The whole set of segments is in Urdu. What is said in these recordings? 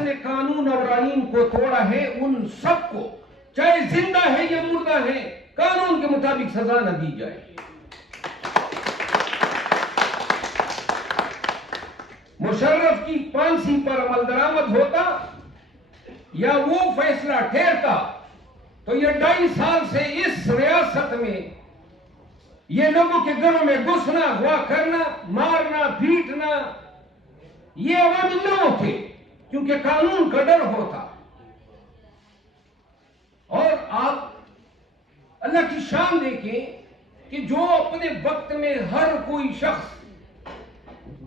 نے قانون اور آئین کو توڑا ہے ان سب کو، چاہے زندہ ہے یا مردہ ہے، قانون کے مطابق سزا نہ دی جائے۔ مشرف کی پھانسی پر عمل درآمد ہوتا یا وہ فیصلہ ٹھہرتا تو یہ 2.5 سال سے اس ریاست میں یہ لوگوں کے گھروں میں گھسنا، اغوا کرنا، مارنا، پیٹنا، یہ عوامی لوگ تھے، کیونکہ قانون کا ڈر ہوتا۔ اور آپ اللہ کی شان دیکھیں کہ جو اپنے وقت میں ہر کوئی شخص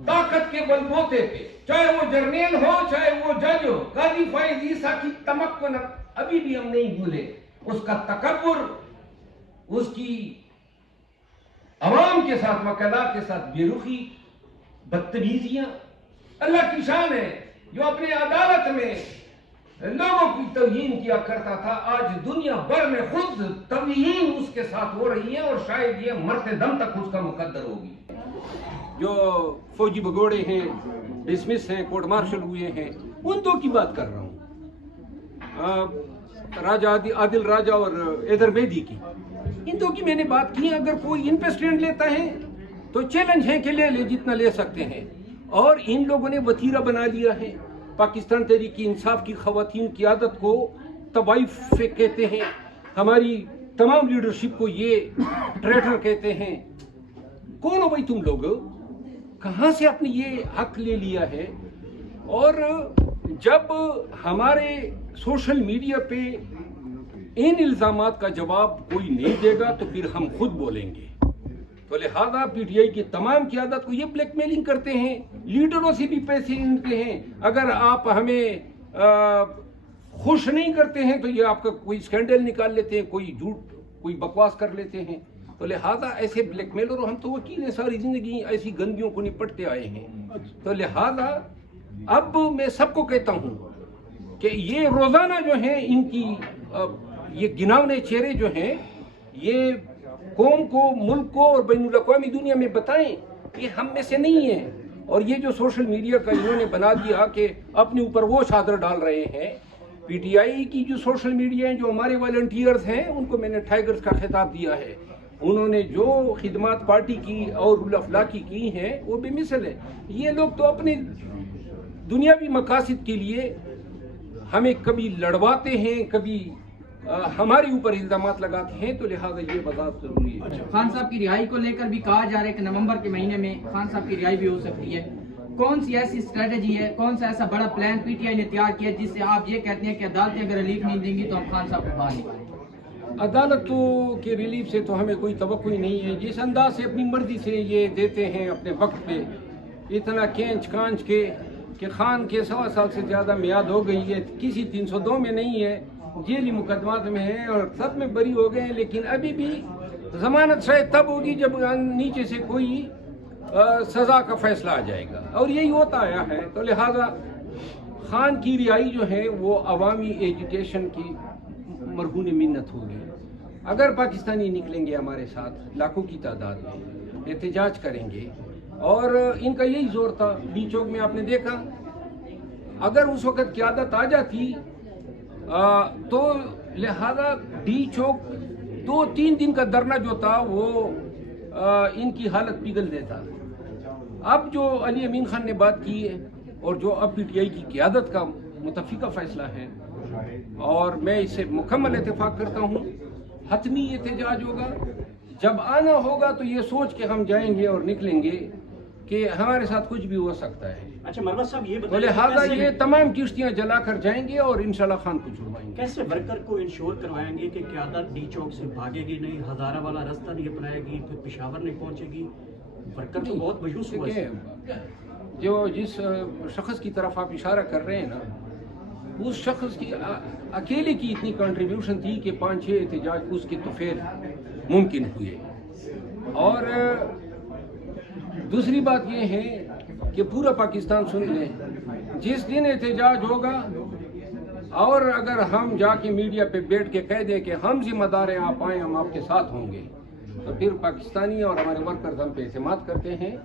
طاقت کے بل بوتے تھے، چاہے وہ جرنیل ہو، چاہے وہ جج ہو، قاضی فائز عیسیٰ کی تمکن ابھی بھی ہم نہیں بھولے، اس کا تکبر، اس کی عوام کے ساتھ، وکلاء کے ساتھ بے رخی، بدتمیزیاں، اللہ کی شان ہے جو اپنے عدالت میں لوگوں کی توہین کیا کرتا تھا، آج دنیا بھر میں خود توہین اس کے ساتھ ہو رہی ہے، اور شاید یہ مرتے دم تک اس کا مقدر ہوگی۔ جو فوجی بگوڑے ہیں، ڈسمس ہیں، کورٹ مارشل ہوئے ہیں، ان دو کی بات کر رہا ہوں، راجہ عادل راجہ اور ایدر بیدی کی، ان دو کی میں نے بات کی۔ اگر کوئی ان پہ سٹینڈ لیتا ہے تو چیلنج ہے کہ لے لے، جتنا لے سکتے ہیں۔ اور ان لوگوں نے وتیرہ بنا لیا ہے پاکستان تحریک انصاف کی خواتین قیادت کو، طوائف کہتے ہیں، ہماری تمام لیڈرشپ کو یہ ٹریٹر کہتے ہیں۔ کون ہو بھائی تم لوگ؟ کہاں سے اپنے یہ حق لے لیا ہے؟ اور جب ہمارے سوشل میڈیا پہ ان الزامات کا جواب کوئی نہیں دے گا تو پھر ہم خود بولیں گے۔ تو لہذا پی ٹی آئی کی تمام قیادت کو یہ بلیک میلنگ کرتے ہیں، لیڈروں سے بھی پیسے لیتے ہیں، اگر آپ ہمیں خوش نہیں کرتے ہیں تو یہ آپ کا کوئی سکینڈل نکال لیتے ہیں، کوئی جھوٹ، کوئی بکواس کر لیتے ہیں۔ تو لہذا ایسے بلیک میلر، ہم تو وکیل ہیں، ساری زندگی ایسی گندگیوں کو نپٹتے آئے ہیں۔ تو لہذا اب میں سب کو کہتا ہوں کہ یہ روزانہ جو ہیں ان کی یہ گناونے چہرے جو ہیں، یہ قوم کو، ملک کو اور بین الاقوامی دنیا میں بتائیں کہ ہم میں سے نہیں ہیں۔ اور یہ جو سوشل میڈیا کا انہوں نے بنا دیا کہ اپنے اوپر وہ چادر ڈال رہے ہیں، پی ٹی آئی کی جو سوشل میڈیا ہیں، جو ہمارے والنٹیئرز ہیں، ان کو میں نے ٹائیگرز کا خطاب دیا ہے۔ انہوں نے جو خدمات پارٹی کی اور رول آف لا کی ہیں وہ بے مثل ہے۔ یہ لوگ تو اپنے دنیاوی مقاصد کے لیے ہمیں کبھی لڑواتے ہیں، کبھی ہمارے اوپر الزامات لگاتے ہیں، تو لہٰذا یہ وضاحت ضروری ہے۔ خان صاحب کی رہائی کو لے کر بھی کہا جا رہا ہے کہ نومبر کے مہینے میں خان صاحب کی رہائی بھی ہو سکتی ہے، کون سی ایسی اسٹریٹجی ہے، کون سا ایسا بڑا پلان پی ٹی آئی نے تیار کیا جس سے آپ یہ کہتے ہیں کہ عدالتیں اگر ریلیف نہیں دیں گی تو ہم خان صاحب کو باہر نکالیں گے؟ عدالتوں کے ریلیف سے تو ہمیں کوئی توقع ہی نہیں ہے۔ جس انداز سے اپنی مرضی سے یہ دیتے ہیں اپنے وقت پہ، اتنا کھینچ کانچ کے کہ خان کے 1.25 سال سے زیادہ میعاد ہو گئی ہے، کسی 302 میں نہیں ہے، جیلی مقدمات میں ہیں اور سب میں بری ہو گئے ہیں، لیکن ابھی بھی ضمانت شاید تب ہوگی جب نیچے سے کوئی سزا کا فیصلہ آ جائے گا، اور یہی ہوتا آیا ہے۔ تو لہذا خان کی رہائی جو ہے وہ عوامی ایجوکیشن کی مرہون منت ہوگی۔ اگر پاکستانی نکلیں گے ہمارے ساتھ لاکھوں کی تعداد میں، احتجاج کریں گے، اور ان کا یہی زور تھا۔ ڈی چوک میں آپ نے دیکھا، اگر اس وقت قیادت آ جاتی تو لہذا ڈی چوک 2-3 دن کا دھرنا جو تھا وہ ان کی حالت پگھل دیتا۔ اب جو علی امین خان نے بات کی ہے اور جو اب پی ٹی آئی کی قیادت کا متفقہ فیصلہ ہے، اور میں اس سے مکمل اتفاق کرتا ہوں، حتمی احتجاج ہوگا۔ جب آنا ہوگا تو یہ سوچ کے ہم جائیں گے اور نکلیں گے کہ ہمارے ساتھ کچھ بھی ہو سکتا ہے۔ اچھا مروت صاحب یہ تو بتائیں، لہٰذا یہ تمام کشتیاں جلا کر جائیں گے اور انشاءاللہ خان کو چھڑوائیں گے۔ کیسے ورکر کو انشور کروائیں گے کہ قیادت ڈی چوک سے بھاگے گی نہیں، ہزارہ والا راستہ نہیں اپنائے گی، پھر پشاور نہیں پہنچے گی؟ ورکر تو بہت مایوس ہوا ہے۔ جو جس شخص کی طرف آپ اشارہ کر رہے ہیں نا، اس شخص کی اکیلے کی اتنی کنٹریبیوشن تھی کہ 5-6 احتجاج اس کے توفیر ممکن ہوئے۔ اور دوسری بات یہ ہے کہ پورا پاکستان سن لیں، جس دن احتجاج ہوگا اور اگر ہم جا کے میڈیا پہ بیٹھ کے کہہ دیں کہ ہم ذمہ دار ہیں، آپ آئیں، ہم آپ کے ساتھ ہوں گے، تو پھر پاکستانی اور ہمارے ورکرز ہم پہ اعتماد کرتے ہیں،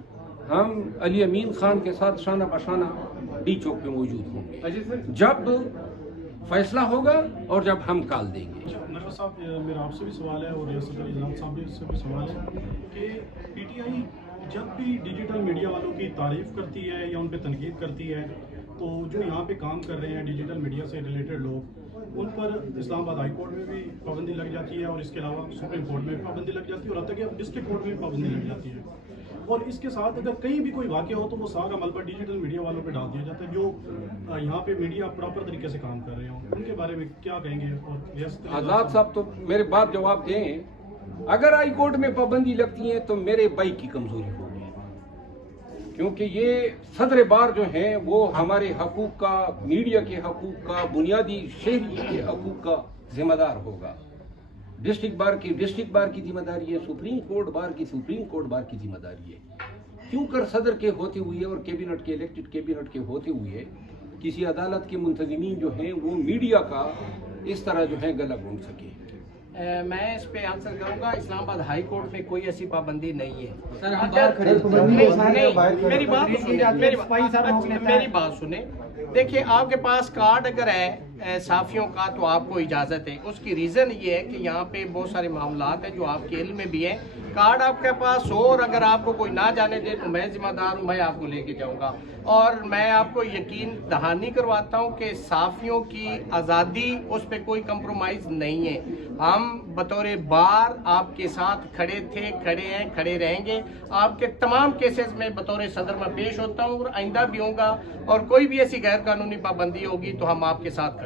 ہم علی امین خان کے ساتھ شانہ بشانہ ڈی چوک پہ موجود ہوں گے جب فیصلہ ہوگا اور جب ہم کال دیں گے. نجوہ صاحب میرا آپ سے بھی سوال ہے اور ریاست نظام صاحب سے بھی سوال ہے کہ پی ٹی آئی جب بھی ڈیجیٹل میڈیا والوں کی تعریف کرتی ہے یا ان پہ تنقید کرتی ہے تو جو یہاں پہ کام کر رہے ہیں ڈیجیٹل میڈیا سے ریلیٹڈ لوگ ان پر اسلام آباد ہائی کورٹ میں بھی پابندی لگ جاتی ہے اور اس کے علاوہ سپریم کورٹ میں بھی پابندی لگ جاتی ہے اور حتیٰ کہ ڈسٹرکٹ کورٹ میں بھی پابندی لگ جاتی ہے. اور اس کے ساتھ اگر کہیں بھی کوئی واقعہ ہو تو وہ سارا ملبہ ڈیجیٹل میڈیا والوں پہ ڈال دیا جاتا ہے جو یہاں پہ میڈیا پراپر طریقے سے کام کر رہے ہوں. ان کے بارے میں کیا کہیں گے؟ اور ریاست آزاد صاحب تو میرے بات جواب دیں. اگر ہائی کورٹ میں پابندی لگتی ہے تو میرے بھائی کی کمزوری ہوگی کیونکہ یہ صدر بار جو ہیں وہ ہمارے حقوق کا میڈیا کے حقوق کا بنیادی شہری کے حقوق کا ذمہ دار ہوگا. ڈسٹرکٹ بار کی ذمہ داری ہے, سپریم کورٹ بار کی ذمہ داری ہے. کیوں کر صدر کے ہوتے ہوئے اور کیبنٹ کے الیکٹڈ کیبنٹ کے ہوتے ہوئے کسی عدالت کے منتظمین جو ہیں وہ میڈیا کا اس طرح جو ہے گلا گھونٹ سکے؟ میں اس پہ آنسر کروں گا. اسلام آباد ہائی کورٹ میں کوئی ایسی پابندی نہیں ہے. سر ہم باہر کھڑے میری بات سنیں. دیکھیے آپ کے پاس کارڈ اگر ہے صحافیوں کا تو آپ کو اجازت ہے. اس کی ریزن یہ ہے کہ یہاں پہ بہت سارے معاملات ہیں جو آپ کے علم میں بھی ہیں. کارڈ آپ کے پاس ہو اور اگر آپ کو کوئی نہ جانے دے تو میں ذمہ دار ہوں, میں آپ کو لے کے جاؤں گا. اور میں آپ کو یقین دہانی کرواتا ہوں کہ صحافیوں کی آزادی اس پہ کوئی کمپرومائز نہیں ہے. ہم بطور بار آپ کے ساتھ کھڑے تھے, کھڑے ہیں, کھڑے رہیں گے. آپ کے تمام کیسز میں بطور صدر میں پیش ہوتا ہوں اور آئندہ بھی ہوں گا. اور کوئی بھی ایسی غیر قانونی پابندی ہوگی تو ہم آپ کے ساتھ کھڑے